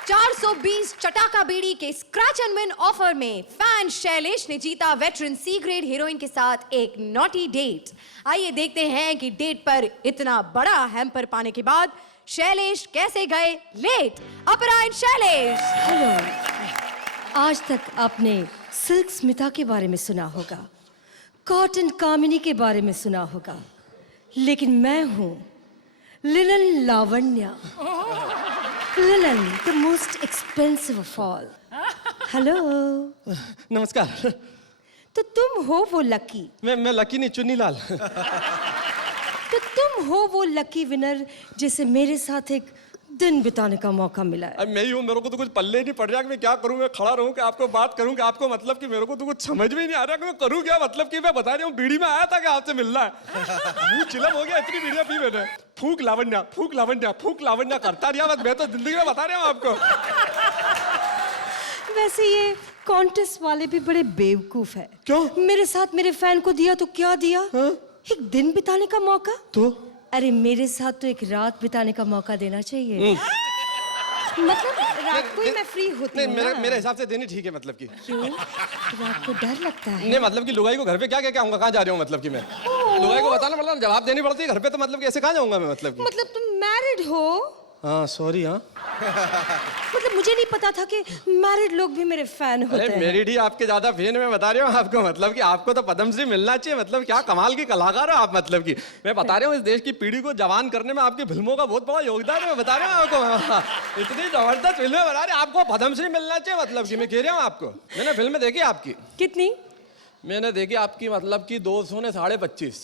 420 चटाका बीड़ी के स्क्रैच एंड विन ऑफर में फैन शैलेश ने जीता वेटरन सी ग्रेड हीरोइन के साथ एक नॉटी डेट। आइए देखते हैं कि डेट पर इतना बड़ा हैम्पर पाने के बाद शैलेश कैसे गए लेट। अपरायण शैलेश। हेलो, आज तक आपने सिल्क स्मिता के बारे में सुना होगा, कॉटन कामिनी के बारे में सुना होगा, लेकिन मैं हूँ linen Lavanya, linen the most expensive of all. Hello, नमस्कार। तो तुम हो वो लकी, मैं लकी नहीं, चुन्नीलाल। तो तुम हो वो लकी विनर जिसे मेरे साथ एक दिन बिताने का मौका मिला है। अब मैं ही हूँ, मेरे को तो कुछ पल्ले नहीं पड़ रहा कि मैं क्या करूँ। मैं खड़ा रहूँ कि आपको बात करूँ कि आपको मतलब कि मेरे को तो कुछ समझ में ही नहीं आ रहा कि मैं करूँ क्या। मतलब कि मैं बता रहा हूँ, बीड़ी में आया था कि आपसे मिलना है, मुंह चिलम हो गया, इतनी बीड़ियाँ पी मैंने। फूक लावण्या, फूक लावण्या, फूक लावण्या करता रहा, बस मैं तो जिंदगी में बता रहा हूँ आपको। वैसे ये कॉन्टेस्ट वाले भी बड़े बेवकूफ है। क्यों? मेरे साथ मेरे फैन को दिया तो क्या दिया? एक दिन बिताने का मौका। तो अरे मेरे साथ तो एक रात बिताने का मौका देना चाहिए। मतलब रात को ही मैं फ्री होती हूँ ना। मेरे हिसाब से देनी ठीक है। मतलब कि क्यों? रात को डर लगता है? नहीं, मतलब कि लुगाई को घर पे क्या क्या आऊंगा, कहाँ जा रहा हूँ। मतलब कि मैं लुगाई को बताना पड़ता है, जवाब देनी पड़ती है घर पे, तो मतलब कैसे कहाँ जाऊंगा मैं। मतलब तुम मैरिड हो? हाँ सॉरी। हाँ मतलब मुझे नहीं पता था कि मैरिड लोग भी मेरे फैन होते हैं। मेरिड ही आपके ज्यादा फैन मैं बता रहा हूँ आपको। मतलब कि आपको तो पद्मश्री मिलना चाहिए। मतलब क्या कमाल की कलाकार हो आप। मतलब कि मैं बता रहा हूँ, इस देश की पीढ़ी को जवान करने में आपकी फिल्मों का बहुत बड़ा योगदान है। मैं बता रहा हूँ आपको, इतनी जबरदस्त फिल्में बना रहे, आपको पद्मश्री मिलना चाहिए। मतलब कि मैं कह रहा हूँ आपको, मैंने फिल्में देखी आपकी। कितनी? मैंने देखी आपकी मतलब कि 200 ने 25.5।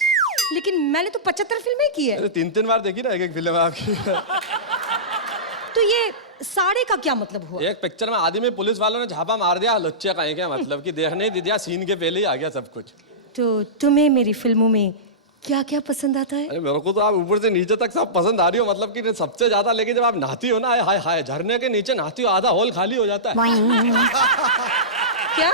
लेकिन मैंने तो 75 फिल्में की है। 3 बार देखी ना एक फिल्म आपकी। तो ये साढ़े का क्या मतलब हुआ? एक पिक्चर में आदमी पुलिस वालों ने छापा मार दिया, लुच्चे कहीं क्या। मतलब कि देखने ही दिया, सीन के पहले ही आ गया सब कुछ। तो तुम्हें मेरी फिल्मों में क्या क्या पसंद आता है? अरे मेरे को तो आप ऊपर से नीचे तक सब पसंद आ रही हो। मतलब कि सबसे ज्यादा, लेकिन जब आप नहाती हो ना, हाय हाय, झरने के नीचे नहाती हो, आधा हॉल खाली हो जाता है। क्या?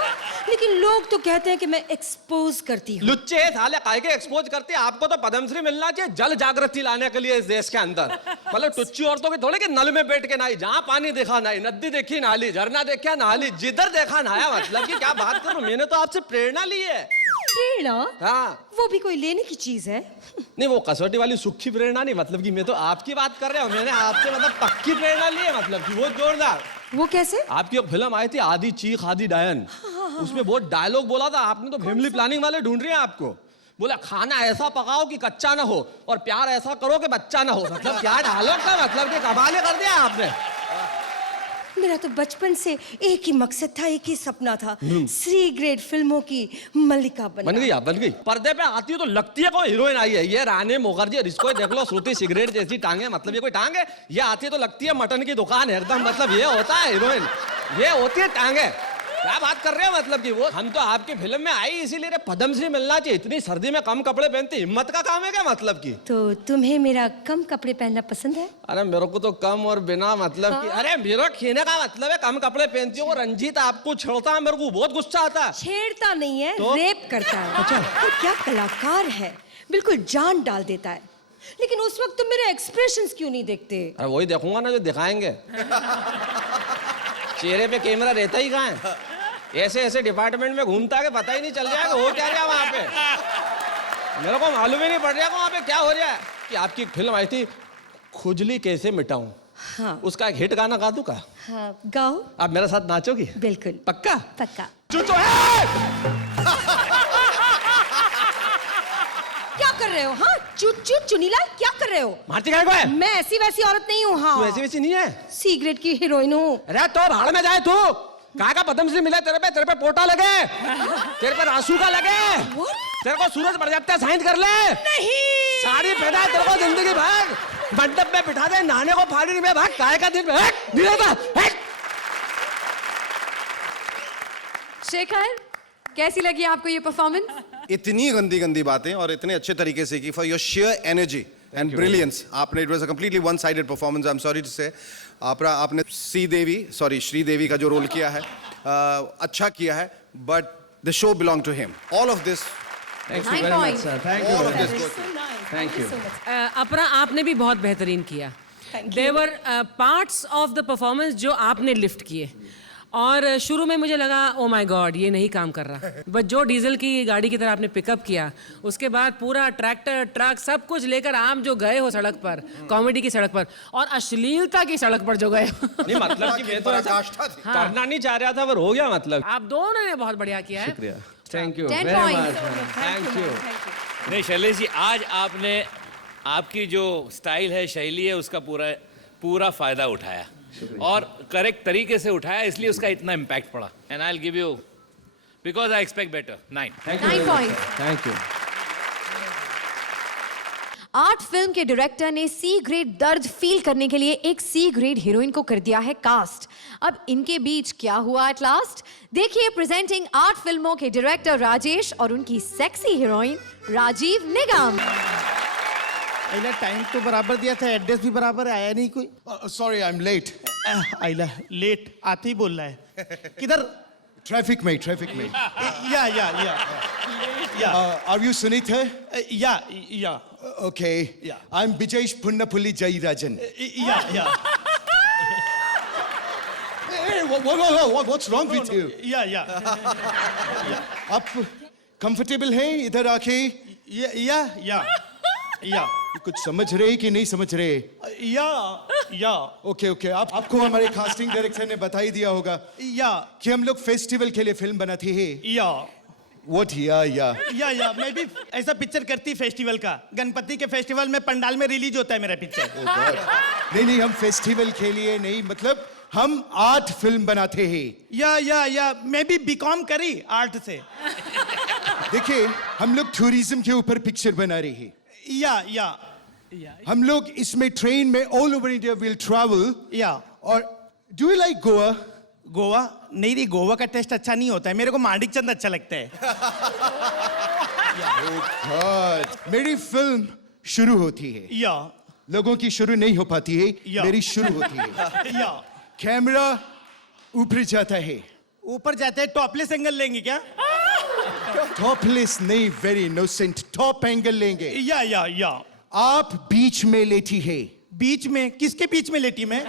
लेकिन लोग तो कहते हैं कि मैं एक्सपोज करती हूँ। लुच्चे साले काहे के एक्सपोज करते हैं। आपको तो पद्मश्री मिलना चाहिए जल जागृति लाने के लिए इस देश के अंदर। मतलब टुच्ची औरतों की थोड़े कि नल में बैठ के नहाई, जहाँ पानी देखा नहाई, नदी देखी नहाली, झरना देखा नहाली, जिधर देखा नहाया। मतलब कि क्या बात करूं, मैंने तो आपसे प्रेरणा ली है। प्रेरणा? हाँ, वो भी कोई लेने की चीज है? नहीं, वो कसौटी वाली सूखी प्रेरणा नहीं। मतलब कि मैं तो आपकी बात कर रहा हूँ, मैंने आपसे मतलब पक्की प्रेरणा ली है। मतलब कि वो जोरदार। वो कैसे? आपकी एक फिल्म आई थी, आधी चीख आधी डायन। उसमें बहुत डायलॉग बोला था आपने, तो फैमिली प्लानिंग वाले ढूंढ रहे हैं आपको। बोला खाना ऐसा पकाओ कि कच्चा ना हो, और प्यार ऐसा करो कि बच्चा ना हो। मतलब क्या डायलॉग का, मतलब कि कमाल कर दिया आपने। मेरा तो बचपन से एक ही मकसद था, एक ही सपना था, सी ग्रेड फिल्मों की मल्लिका बनना। बन गई आप, बन गई। पर्दे पे आती हो तो लगती है कोई हीरोइन आई है। ये रानी मुखर्जी, इसको देख लो, श्रुति सिगरेट जैसी टांगे। मतलब ये कोई टांग है? ये आती है तो लगती है मटन की दुकान है एकदम। मतलब ये होता है हीरोइन, ये होती है टांगे। क्या बात कर रहे हो। मतलब कि वो हम तो आपकी फिल्म में आई इसीलिए पद्मश्री मिलना चाहिए। इतनी सर्दी में कम कपड़े पहनती, हिम्मत का काम है क्या। मतलब कि तो तुम्हें मेरा कम कपड़े पहनना पसंद है? अरे मेरे को तो कम और बिना मतलब कि, अरे मेरा खेने का मतलब है कम कपड़े पहनती हो। रंजीत आपको छेड़ता है, मेरे को बहुत गुस्सा आता है। छेड़ता नहीं है, तो? रेप करता है। अच्छा। क्या कलाकार है, बिल्कुल जान डाल देता है। लेकिन उस वक्त तुम मेरे एक्सप्रेशंस क्यों नहीं देखते? अरे वही देखूंगा ना जो दिखाएंगे। चेहरे पे कैमरा रहता ही कहाँ है। ऐसे ऐसे डिपार्टमेंट में घूमता है कि पता ही नहीं चल रहा है हो क्या रहा वहाँ पे। मेरे को मालूम ही नहीं पड़ रहा वहाँ पे क्या हो रहा है। कि आपकी एक फिल्म आई थी, खुजली कैसे मिटाऊं। हाँ। उसका एक हिट गाना गा दूं का? हाँ, गाओ। आप मेरे साथ नाचोगी? बिल्कुल। पक्का? पक्का। चुचो है। क्या कर रहे हो? हाँ, चुनीलाल क्या कर रहे हो? मारती काहे को है? मैं ऐसी वैसी औरत नहीं हूँ। हाँ, तू ऐसी वैसी नहीं है, सिगरेट की हीरोइन हूँ। अरे तो भाड़ में जाए तू। कहाँ का पद्मश्री मिला तेरे पे पोटा लगे, तेरे पे रासू का लगे। तेरे को सूरज पड़ जाता है, साइन कर ले। नहीं, साड़ी पहना है तेरे को जिंदगी भर, मंडप में बिठा दे, नहाने को फाड़ी में भाग, काय का दिन में। शेखर, कैसी लगी आपको ये परफॉर्मेंस? इतनी गंदी गंदी बातें और इतने अच्छे तरीके से की, for your sheer energy and brilliance. आपने, it was a completely one sided performance. I am sorry to say, आपने श्रीदेवी का जो रोल किया है अच्छा किया है, but the show belong to him. All of this, thank you. Apara, आपने भी बहुत बेहतरीन किया। There were parts of the performance जो आपने लिफ्ट किए, और शुरू में मुझे लगा ओ माय गॉड ये नहीं काम कर रहा, बट जो डीजल की गाड़ी की तरह आपने पिकअप किया, उसके बाद पूरा ट्रैक्टर ट्रक सब कुछ लेकर आप जो गए हो सड़क पर, कॉमेडी की सड़क पर और अश्लीलता की सड़क पर जो गए हो। नहीं मतलब कि मैं तो ऐसा करना नहीं चाह रहा था, पर हो गया। मतलब आप दोनों ने बहुत बढ़िया किया है। शुक्रिया, thank you 10 very much, points. Thank you. नहीं शैलेश जी, आज आपने आपकी जो स्टाइल है, शैली है, उसका पूरा फायदा उठाया और करेक्ट तरीके से उठाया, इसलिए उसका इतना इम्पैक्ट पड़ा. And I will give you, because I expect better, 9. 9 point. Thank you. 8 film के डायरेक्टर ने सी ग्रेड दर्द फील करने के लिए एक सी ग्रेड हीरोइन को कर दिया है कास्ट. अब इनके बीच क्या हुआ एट लास्ट? देखिए प्रेजेंटिंग 8 फिल्मों के डायरेक्टर राजेश और उनकी सेक्सी हीरोइन राजीव निगम. आइला टाइम तो बराबर दिया था, एड्रेस भी बराबर आया नहीं कोई. Sorry I am late. आइला लेट आते ही बोल रहा है. किधर? ट्रैफिक में. या आर यू सुनीत है? Yeah okay. I am Bijesh Punnapuli Jayarajan. Yeah what's wrong with you? या आप कंफर्टेबल हैं इधर आके? या कुछ समझ रहे कि नहीं समझ रहे? या ओके. आपको हमारे कास्टिंग डायरेक्टर ने बता ही दिया होगा कि हम लोग फेस्टिवल के लिए फिल्म बनाते हैं. What? या मैं भी ऐसा पिक्चर करती फेस्टिवल का. गणपति के फेस्टिवल में पंडाल में रिलीज होता है मेरा पिक्चर. नहीं हम फेस्टिवल के लिए नहीं, मतलब हम आर्ट फिल्म बनाते हैं. या मैं भी बीकॉम करी आर्ट से. देखिए हम लोग टूरिज्म के ऊपर पिक्चर बना रहे हैं. या हम लोग इसमें ट्रेन में all over India will travel. और do you like Goa? Goa नहीं रही. गोवा का टेस्ट अच्छा नहीं होता है. मेरे को मांडिक चंद अच्छा लगता है. मेरी फिल्म शुरू होती है, या लोगों की शुरू नहीं हो पाती है. मेरी शुरू होती है. कैमरा ऊपर जाता है. ऊपर जाते हैं. टॉपलेस एंगल लेंगे क्या? टॉपलेस नहीं, वेरी इनोसेंट. टॉप एंगल लेंगे. या आप बीच में लेटी है. बीच में? किसके बीच में लेटी मैं?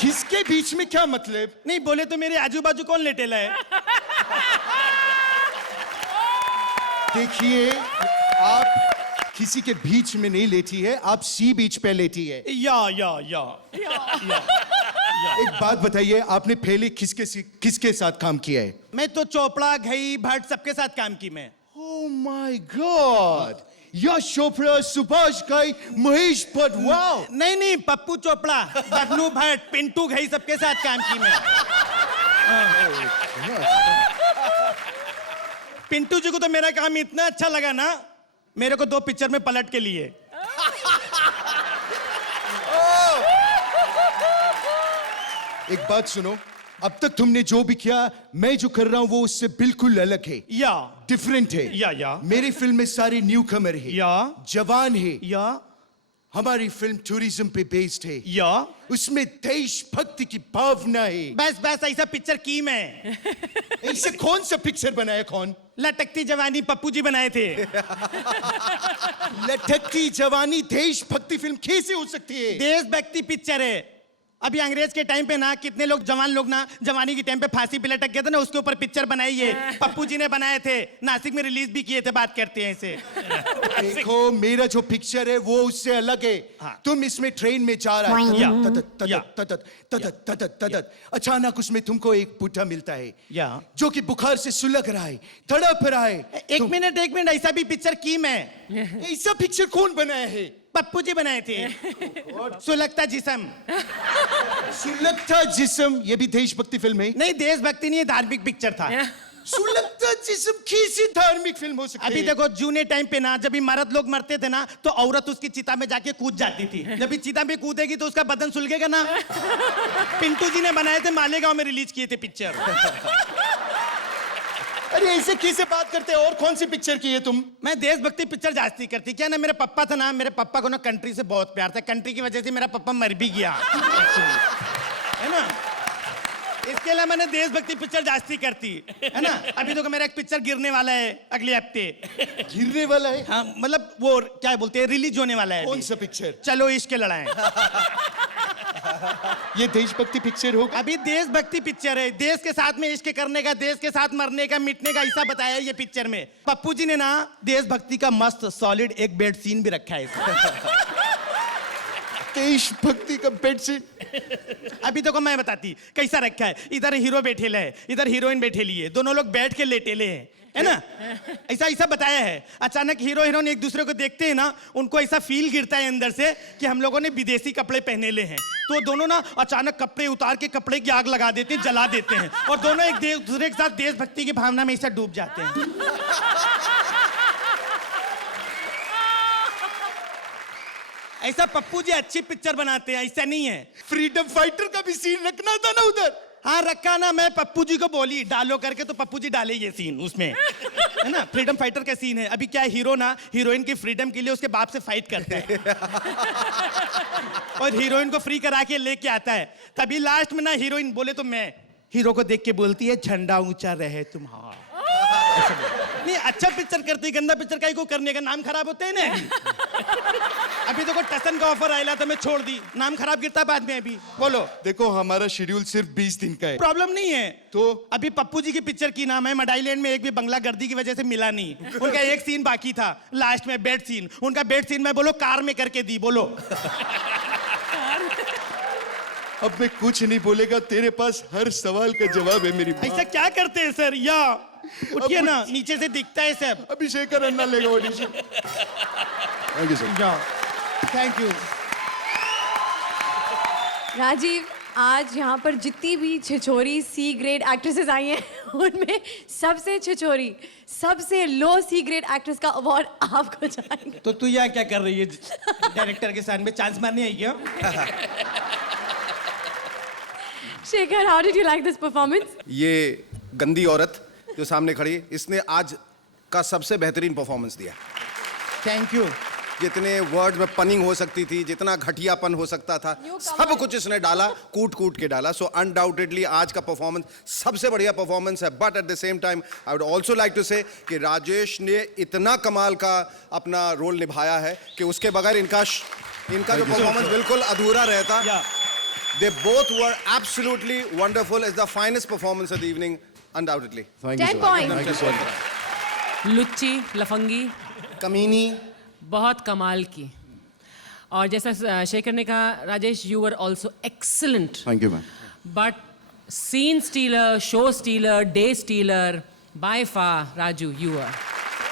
किसके बीच में क्या मतलब? नहीं बोले तो मेरे आजू बाजू कौन लेटेला है? देखिए आप किसी के बीच में नहीं लेटी है, आप सी बीच पे लेटी है. या एक बात बताइए, आपने पहले किसके साथ काम किया है? मैं तो चोपड़ा, घई, भट्ट सबके साथ काम की मैं. Oh my God! Yash Chopra, Subhash Ghai, Mahesh Bhatt. Wow. नहीं पप्पू चोपड़ा, बबलू भट्ट, पिंटू घई सबके साथ काम की मैं. पिंटू जी को तो मेरा काम इतना अच्छा लगा ना, मेरे को 2 पिक्चर में पलट के लिए. एक बात सुनो, अब तक तुमने जो भी किया, मैं जो कर रहा हूं वो उससे बिल्कुल अलग है. डिफरेंट है. या मेरी फिल्म में सारे न्यू कमर है, जवान है. या हमारी फिल्म टूरिज्म पे बेस्ड है. या उसमें देशभक्ति की भावना है. बस ऐसा पिक्चर की मैं. ऐसे कौन सा पिक्चर बनाया? कौन? लटकती जवानी पप्पू जी बनाए थे. लटकती जवानी देशभक्ति फिल्म कैसे हो सकती है? देशभक्ति पिक्चर है. अभी अंग्रेज के टाइम पे ना कितने लोग जवान लोग ना जवानी के टाइम पे फांसी पे लटक गए थे ना, उसके ऊपर पिक्चर बनाई है. पप्पू जी ने बनाए थे, नासिक में रिलीज भी किए थे. बात करते हैं इसे. देखो मेरा जो पिक्चर है वो उससे अलग है. तुम इसमें ट्रेन में जा रहा है, अचानक उसमें तुमको एक बूढ़ा मिलता है जो कि बुखार से सुलग रहा है, तड़प रहा है. एक मिनट ऐसा भी पिक्चर की मैं. ऐसा पिक्चर कौन बनाया है? पप्पू जी बनाए थे. सुलगता जिस्म. सुलगता जिस्म ये भी देशभक्ति फिल्म है? नहीं देशभक्ति नहीं, धार्मिक पिक्चर था. सुलगता जिस्म कैसी धार्मिक फिल्म हो सकती है? अभी देखो जूने टाइम पे ना जब भी मर्द लोग मरते थे ना तो औरत उसकी चिता में जाके कूद जाती थी. जब भी चिता में कूदेगी तो उसका बदन सुलगेगा ना. पिंटू जी ने बनाए थे, मालेगांव में रिलीज किए थे पिक्चर. अरे ऐसे कैसे बात करते हैं? और कौन सी पिक्चर की है तुम? मैं देशभक्ति पिक्चर जास्ती करती. क्या ना मेरे पापा था ना, मेरे पापा को ना कंट्री से बहुत प्यार था. कंट्री की वजह से मेरा पापा मर भी गया है ना. इसके लिए मैंने देशभक्ति पिक्चर जास्ती करती है ना. अभी तो मेरा एक पिक्चर गिरने वाला है अगले हफ्ते. गिरने वाला है? हाँ मतलब वो क्या बोलते हैं, रिलीज होने वाला है. कौन सा पिक्चर? चलो इश्क लड़ाएं. ये देशभक्ति पिक्चर हो? अभी देशभक्ति पिक्चर है. देश के साथ में इश्क करने का, देश के साथ मरने का, मिटने का ऐसा बताया ये पिक्चर में. पप्पू जी ने ना देशभक्ति का मस्त सॉलिड एक बेड सीन भी रखा है इसमें. देशभक्ति का बेड सीन? अभी देखो मैं बताती कैसा रखा है. इधर हीरो बैठे है, इधर हीरोइन बैठे लिए, दोनों लोग बैठ के लेटेले हैं. है ना? ऐसा ऐसा बताया है। अचानक हीरो हीरोइन एक दूसरे को देखते हैं ना, उनको ऐसा फील गिरता है अंदर से कि हम लोगों ने विदेशी कपड़े पहने ले हैं, तो दोनों ना अचानक कपड़े उतार के कपड़े की आग लगा देते हैं, जला देते हैं, और दोनों एक दूसरे के साथ देशभक्ति की भावना में ऐसा डूब जाते हैं। ऐसा पप्पू जी अच्छी पिक्चर बनाते हैं, ऐसा नहीं है। फ्रीडम फाइटर का भी सीन रखना था ना उधर। हाँ रखा ना, मैं पप्पू जी को बोली डालो करके, तो पप्पू जी डाले ये सीन उसमें, है ना? फ्रीडम फाइटर का सीन है। अभी क्या हीरो ना हीरोइन की फ्रीडम के लिए उसके बाप से फाइट करता है और हीरोइन को फ्री करा के लेके आता है। तभी लास्ट में ना हीरोइन बोले तो मैं हीरो को देख के बोलती है झंडा ऊंचा रहे तुम्हारा। नहीं अच्छा पिक्चर करती, गंदा पिक्चर काहे को करने का, नाम खराब होते हैं ना। अभी तो कोई टसन का ऑफर आया था, मैं छोड़ दी, नाम खराब गिरता बाद में। अभी बोलो। देखो हमारा शेड्यूल सिर्फ 20 दिन का है। प्रॉब्लम नहीं है तो अभी पप्पू जी की पिक्चर की नाम है मडाईलैंड में एक भी बंगला गर्दी की वजह से मिला नहीं। उनका एक सीन बाकी था लास्ट में, बेड सीन। उनका बेड सीन में बोलो कार में करके दी, बोलो। अब मैं कुछ नहीं बोलेगा, तेरे पास हर सवाल का जवाब है मेरी माँ। ऐसा क्या करते हैं सर? या उठिए ना, नीचे से दिखता है सब। अभिषेक का रन्ना लेगा ऑडिशन। Thank you sir. जाओ, थैंक यू। राजीव, आज यहाँ पर जितनी भी छिछोरी सी ग्रेड एक्ट्रेसेस आई हैं उनमें सबसे छिछोरी, सबसे लो सी ग्रेड एक्ट्रेस का अवार्ड आपको जाएगा। तो तू यहाँ क्या कर रही है? डायरेक्टर के साथ में चांस मारने आई क्या? Shekhar, how did you like this performance? ये गंदी औरत जो सामने खड़ी है, इसने आज का सबसे बेहतरीन परफॉर्मेंस दिया। Thank you. जितने वर्ड में पनिंग हो सकती थी, जितना घटियापन हो सकता था, सब कुछ इसने डाला, कूट कूट के डाला। सो अनडाउटेडली आज का परफॉर्मेंस सबसे बढ़िया परफॉर्मेंस है। But at the same time I would also like to say कि राजेश ने इतना कमाल का अपना रोल निभाया है कि उसके बगैर इनका जो परफॉर्मेंस बिल्कुल अधूरा रहता। They both were absolutely wonderful. It's the finest performance of the evening, undoubtedly. 10 points. Thank you so much. लुच्ची, लफंगी, कमीनी, बहुत कमाल की। और जैसा शेखर ने कहा, Rajesh, you were also excellent. Thank you ma'am. But scene stealer, show stealer, day stealer, by far, Raju, you are.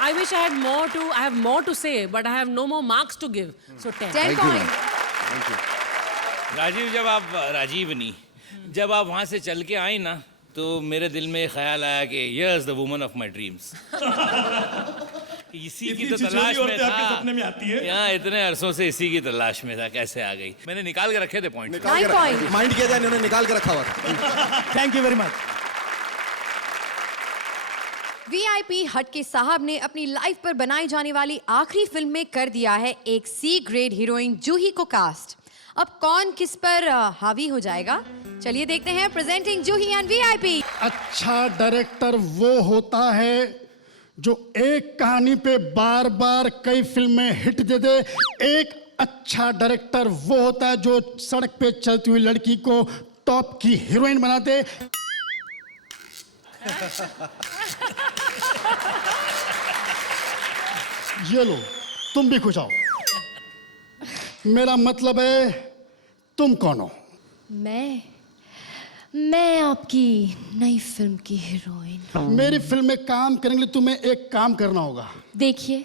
I wish I have more to say, but I have no more marks to give. So 10. 10 points. thank you. Rajiv, जब आप वहाँ से चल के आई ना, तो मेरे दिल में ख्याल आया कि yes the woman of my dreams. इसी की तो तलाश में था। आपके सपने में आती है? यहाँ इतने अरसों से इसी की तलाश में था, कैसे आ गई? मैंने निकाल के रखे थे पॉइंट। 9 points. माइंड किया जाए, इन्होंने निकाल के रखा हुआ था। Thank you very much. VIP हटके साहब ने अपनी लाइफ पर बनाई जाने वाली आखिरी फिल्म में कर दिया है एक सी ग्रेड हीरोइन जूही को कास्ट। अब कौन किस पर हावी हो जाएगा, चलिए देखते हैं। Presenting Juhi and VIP. अच्छा डायरेक्टर वो होता है जो एक कहानी पे बार बार कई फिल्में हिट दे दे। एक अच्छा डायरेक्टर वो होता है जो सड़क पे चलती हुई लड़की को टॉप की हीरोइन बना दे। ये लो, तुम भी खुश आओ। मेरा मतलब है तुम कौन हो? मैं आपकी नई फिल्म की हीरोइन। मेरी फिल्म में काम करने के लिए तुम्हें एक काम करना होगा। देखिए,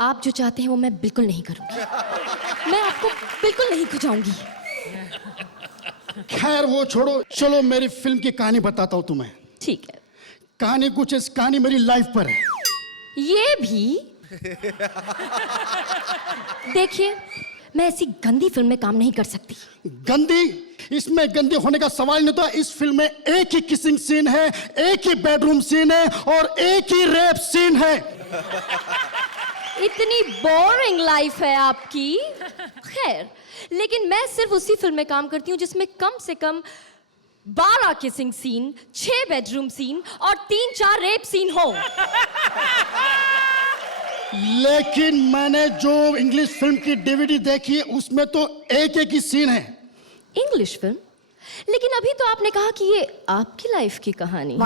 आप जो चाहते हैं वो मैं बिल्कुल नहीं करूंगी। मैं आपको बिल्कुल नहीं खुजाऊंगी। खैर वो छोड़ो, चलो मेरी फिल्म की कहानी बताता हूँ तुम्हें। ठीक है। कहानी कुछ इस कहानी मेरी लाइफ पर है। ये भी देखिए, मैं ऐसी गंदी फिल्म में काम नहीं कर सकती। गंदी? इसमें गंदे होने का सवाल नहीं था। इस फिल्म में एक ही किसिंग सीन है, एक ही बेडरूम सीन है और एक ही रेप सीन है। इतनी बोरिंग लाइफ है आपकी। खैर, लेकिन मैं सिर्फ उसी फिल्म में काम करती हूँ जिसमें कम से कम 12 किसिंग सीन, 6 बेडरूम सीन और 3-4 रेप सीन हो। लेकिन मैंने जो इंग्लिश फिल्म की डीवीडी देखी है उसमें तो एक ही सीन है। English film? लेकिन अभी तो आपने कहा कि ये आपकी लाइफ की कहानी है।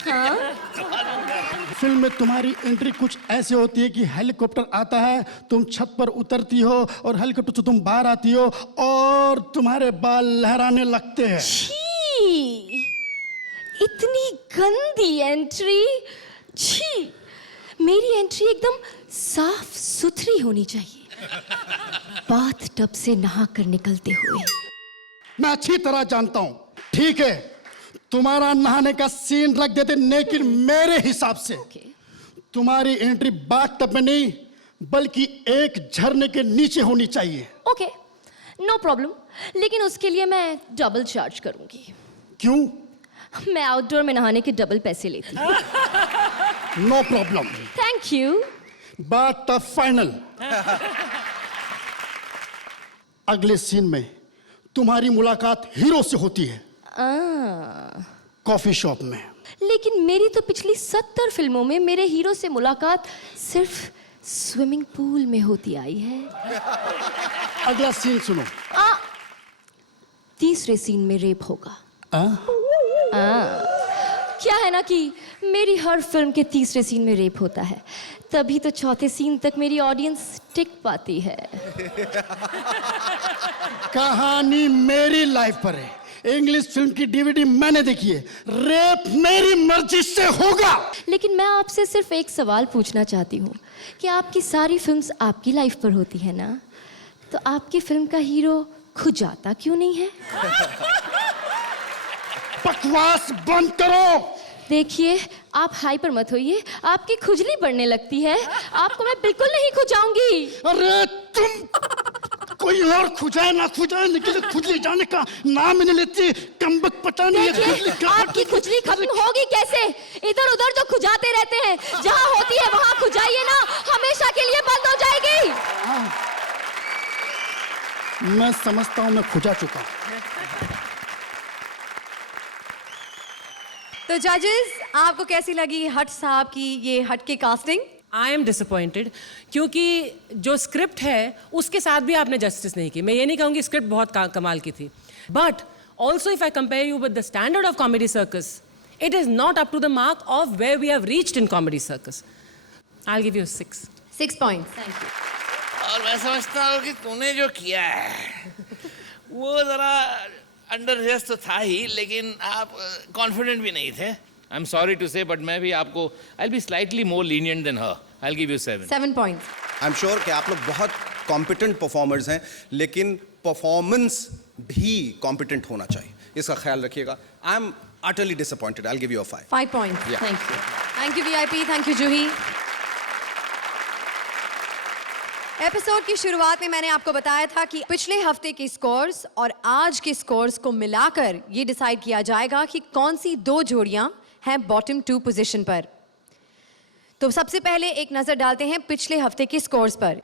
हाँ? फिल्म में तुम्हारी एंट्री कुछ ऐसे होती है कि हेलीकॉप्टर आता है, तुम छत पर उतरती हो और हेलीकॉप्टर से तुम बाहर आती हो और तुम्हारे बाल लहराने लगते हैं। छी! इतनी गंदी एंट्री। छी, मेरी एंट्री एकदम साफ सुथरी होनी चाहिए, बाथ टब से नहा कर निकलते हुए। मैं अच्छी तरह जानता हूं, ठीक है, तुम्हारा नहाने का सीन रख देते, लेकिन मेरे हिसाब से तुम्हारी एंट्री बाथ टब में नहीं बल्कि एक झरने के नीचे होनी चाहिए। ओके, नो प्रॉब्लम, लेकिन उसके लिए मैं डबल चार्ज करूंगी। क्यों? मैं आउटडोर में नहाने के डबल पैसे लेती हूँ। No problem, thank you. बात टब फाइनल। अगले सीन में तुम्हारी मुलाकात हीरो से होती है कॉफी शॉप में। लेकिन मेरी तो पिछली 70 फिल्मों में मेरे हीरो से मुलाकात सिर्फ स्विमिंग पूल में होती आई है। अगला सीन सुनो। तीसरे सीन में रेप होगा। क्या है ना कि मेरी हर फिल्म के तीसरे सीन में रेप होता है, तभी तो चौथे सीन तक मेरी ऑडियंस टिक पाती है। कहानी मेरी लाइफ पर है, इंग्लिश फिल्म की डीवीडी मैंने देखी है, रेप मेरी मर्जी से होगा। लेकिन मैं आपसे सिर्फ एक सवाल पूछना चाहती हूँ कि आपकी सारी फिल्म्स आपकी लाइफ पर होती है ना, तो आपकी फिल्म का हीरो खुजाता क्यों नहीं है? बकवास बंद करो। देखिए, आप हाइपर मत होइए, आपकी खुजली बढ़ने लगती है। आपको मैं बिल्कुल नहीं खुजाऊंगी। अरे तुम कोई और खुजाए ना खुजाए, लेकिन खुजली जाने का नाम नहीं लेती। कमबख्त पता नहीं है खुजली कब आपकी खुजली खत्म होगी कैसे? इधर उधर जो खुजाते रहते हैं, जहाँ होती है वहाँ खुजाइए ना, हमेशा के लिए बंद हो जाएगी। मैं समझता हूँ मैं खुजा चुका हूँ। तो जजेस, आपको कैसी लगी हट साहब की ये हट की कास्टिंग? आई एम डिसअपॉइंटेड, क्योंकि जो स्क्रिप्ट है उसके साथ भी आपने जस्टिस नहीं की। मैं ये नहीं कहूँगी स्क्रिप्ट बहुत कमाल की थी, but also if I compare you with the standard of comedy circus, it is not up to the mark of where we have reached in comedy circus. I will give you 6 points. और मैं समझता हूँ कि तूने जो किया है वो जरा अंडर रिहर्स तो था ही, लेकिन आप कॉन्फिडेंट भी नहीं थे। I am sorry to say, but मैं भी आपको I will be slightly more lenient than her. I will give you 7 points. I am sure कि आप लोग बहुत कॉम्पिटेंट परफॉर्मर्स हैं, लेकिन परफॉर्मेंस भी कॉम्पिटेंट होना चाहिए, इसका ख्याल रखिएगा। I am utterly disappointed. I'll give you a 5. 5 points. Yeah. Thank you. Thank you VIP. Thank you Juhi. Episode की शुरुआत में मैंने आपको बताया था कि पिछले हफ्ते के स्कोर्स और आज के स्कोर्स को मिलाकर ये डिसाइड किया जाएगा कि कौन सी 2 जोड़ियां हैं बॉटम 2 पोजीशन पर। तो सबसे पहले एक नजर डालते हैं पिछले हफ्ते के स्कोर्स पर।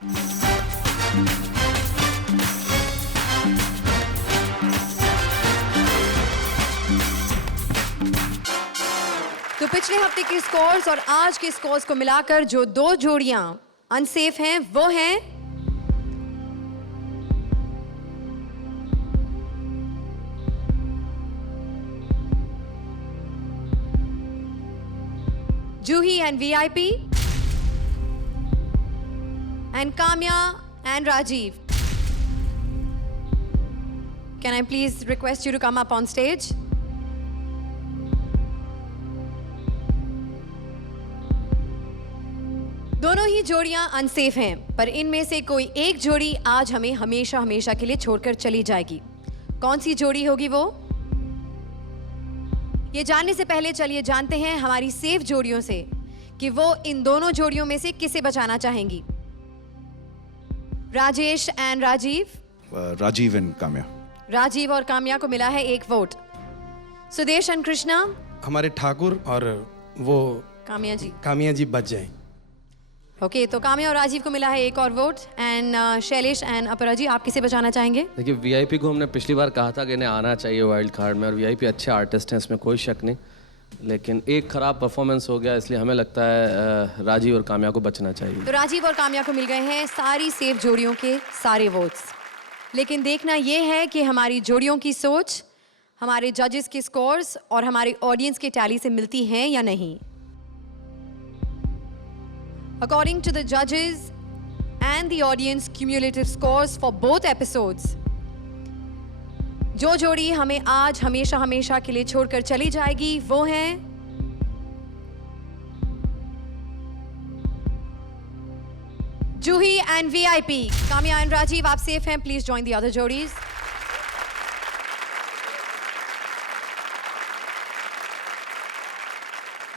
तो पिछले हफ्ते के स्कोर्स और आज के स्कोर्स को मिलाकर जो 2 जोड़ियां अनसेफ हैं वो हैं Juhi and VIP and Kamya and Rajiv. Can I please request you to come up on stage? दोनों ही जोड़ियां अनसेफ हैं, पर इनमें से कोई एक जोड़ी आज हमें हमेशा हमेशा के लिए छोड़कर चली जाएगी। कौन सी जोड़ी होगी वो? ये जानने से पहले चलिए जानते हैं हमारी सेफ जोड़ियों से कि वो इन दोनों जोड़ियों में से किसे बचाना चाहेंगी। राजेश एंड राजीव। राजीव एंड काम्या। राजीव और काम्या को मिला है 1 वोट। सुदेश एंड कृष्णा। हमारे ठाकुर और वो कामिया जी बच जाए। ओके, तो काम्या और राजीव को मिला है 1 और वोट। एंड शैलेश एंड अपरा जी, आप किसे बचाना चाहेंगे? देखिए, वीआईपी को हमने पिछली बार कहा था कि इन्हें आना चाहिए वाइल्ड कार्ड में, और वीआईपी अच्छे आर्टिस्ट हैं, इसमें कोई शक नहीं, लेकिन एक खराब परफॉर्मेंस हो गया, इसलिए हमें लगता है राजीव और काम्या को बचना चाहिए। तो राजीव और काम्या को मिल गए हैं सारी सेफ जोड़ियों के सारे वोट्स। लेकिन देखना यह है कि हमारी जोड़ियों की सोच हमारे जजेस के स्कोर्स और हमारे ऑडियंस के टैली से मिलती हैं या नहीं। According to the judges and the audience cumulative scores for both episodes, जो जोड़ी हमें आज हमेशा हमेशा के लिए छोड़कर चली जाएगी वो हैं Juhi and VIP. Kamya and Rajiv, आप सेफ हैं, प्लीज जॉइन द अदर जोड़ीज।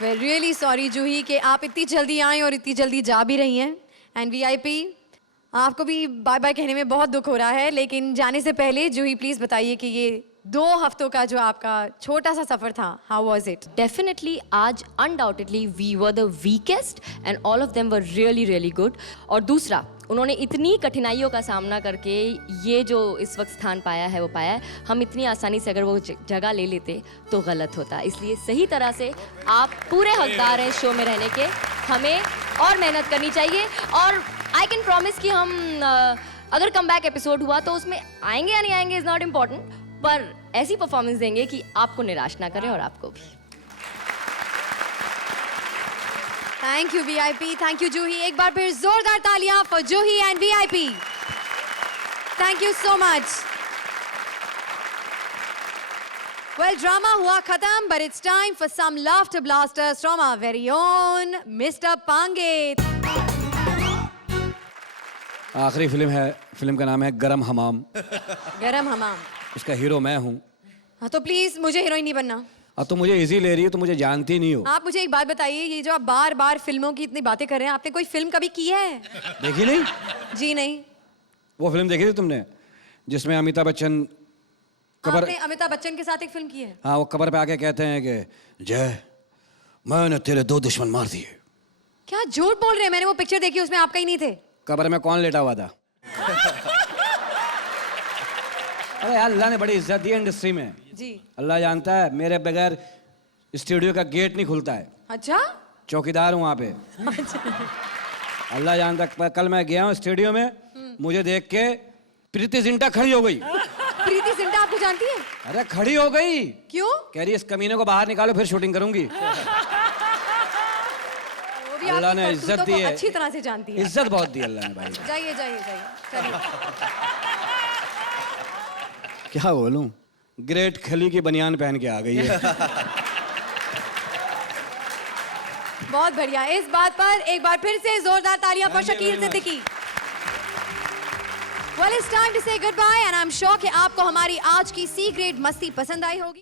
We're really sorry जूही कि आप इतनी जल्दी आए और इतनी जल्दी जा भी रही हैं। एंड वीआईपी, आपको भी बाय बाय कहने में बहुत दुख हो रहा है, लेकिन जाने से पहले जूही प्लीज बताइए कि ये 2 हफ्तों का जो आपका छोटा सा सफर था, हाउ वाज इट? डेफिनेटली आज undoubtedly we were the weakest and all of them were really really good. और दूसरा, उन्होंने इतनी कठिनाइयों का सामना करके ये जो इस वक्त स्थान पाया है वो पाया है। हम इतनी आसानी से अगर वो जगह ले लेते तो गलत होता, इसलिए सही तरह से आप पूरे हकदार हैं शो में रहने के। हमें और मेहनत करनी चाहिए और आई कैन प्रॉमिस कि हम अगर कम बैक एपिसोड हुआ तो उसमें आएंगे या नहीं आएंगे इज नॉट इम्पॉर्टेंट, पर ऐसी परफॉर्मेंस देंगे कि आपको निराश ना करें और आपको भी। Thank you VIP, thank you Juhi. एक बार फिर जोरदार तालियां for Juhi and VIP. Thank you so much. Well, drama हुआ खत्म, but it's time for some laughter blasters from our very own mister Pange. आखिरी फिल्म है, फिल्म का नाम है गरम हमाम। गरम हमाम। इसका हीरो मैं हूँ। हाँ तो प्लीज मुझे हीरोइन नहीं बनना। अब तो मुझे इजी ले रही है, तो मुझे जानती नहीं हो। आप मुझे एक बात बताइए, ये जो आप बार बार फिल्मों की इतनी बातें कर रहे हैं, आपने कोई फिल्म कभी की है? देखी नहीं? जी नहीं। वो फिल्म देखी थी तुमने जिसमें अमिताभ बच्चन कबर, आपने अमिताभ बच्चन के साथ एक फिल्म की है? हाँ, वो कबर पे आके कहते हैं कि जय, मैंने तेरे 2 दुश्मन मार दिए। क्या झूठ बोल रहे हैं? मैंने वो पिक्चर देखी, उसमें आप कहीं नहीं थे। कबर में कौन लेटा हुआ था? अरे यार, अल्लाह ने बड़ी इज्जत दी है इंडस्ट्री में। जी। अल्लाह जानता है, मेरे बगैर स्टूडियो का गेट नहीं खुलता है। अच्छा। चौकीदार हूँ वहाँ पे। अल्लाह जानता है। कल मैं गया हूँ स्टूडियो में, मुझे देख के प्रीति जिंटा खड़ी हो गई। प्रीति जिंटा आपको जानती है? अरे खड़ी हो गई। क्यों? कह रही इस कमीने को बाहर निकालो, फिर शूटिंग करूंगी। वो भी अल्लाह आपकी ने इज्जत करतूतों दी को है। अच्छी तरह से जानती है। इज्जत बहुत दी अल्लाह ने भाई। जाइए जाइए जाइए, चलिए। क्या बोलूं, ग्रेट खली की बनियान पहन के आ गई है। बहुत बढ़िया। इस बात पर एक बार फिर से जोरदार तालियां for Shakeel Siddiqui. Well, it's time to say goodbye and I'm sure कि आपको हमारी आज की सी ग्रेड मस्ती पसंद आई होगी।